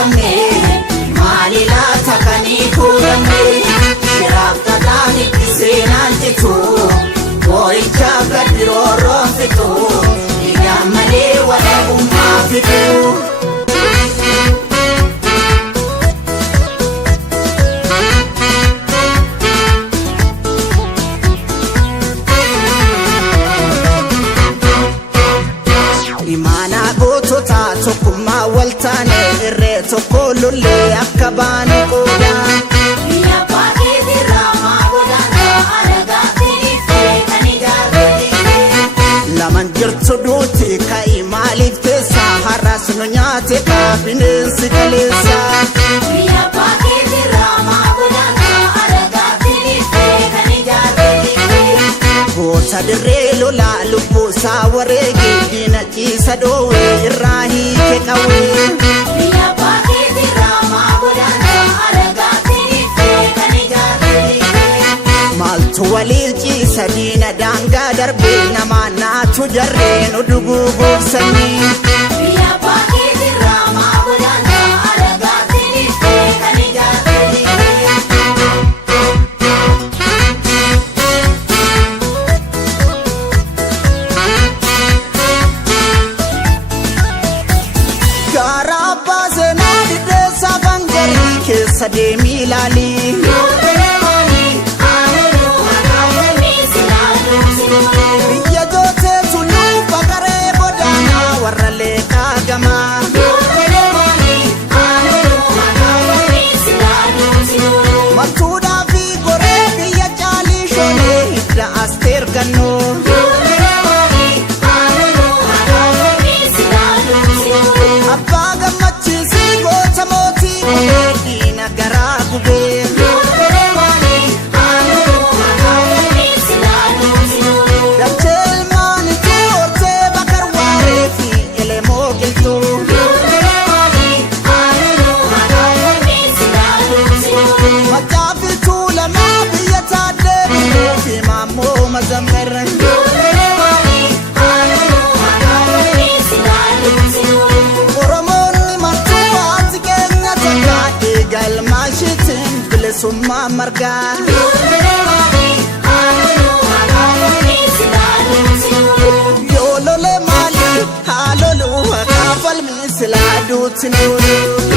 kamne mali la takani kuramne shirafta dani senan titu boy chaga diroro fitu yamale wala umma fitu imana gotota tokkuma waltane irre tokkolulle akkabani qoda ya paake dirama godana aragati fekani jarati laman jirtu duti kai malif tesa haras no nyaate ka binensi kalesa ya paake dirama godana aragati fekani jarati gota direlo la lubu sawarege dina kisa dowe irahi ke kawe ya paake dirama godana aragati fekani jarati maltu walil kisa dina danga darbe nama natu jarre no dugu gobsani ya paake dirama godana aragati fekani jarati sade milali biya jote tulu bakare bodana warale kagama matuda fi gore biya jali shone hidda aster ganno abaga machisi gota moti nagara gube dachel mani torte bakar ware fi elemo gelto matafi tula ma biyata de fi mamo mazammer summa marga yo lole mali halolu kafal mi siladu tinu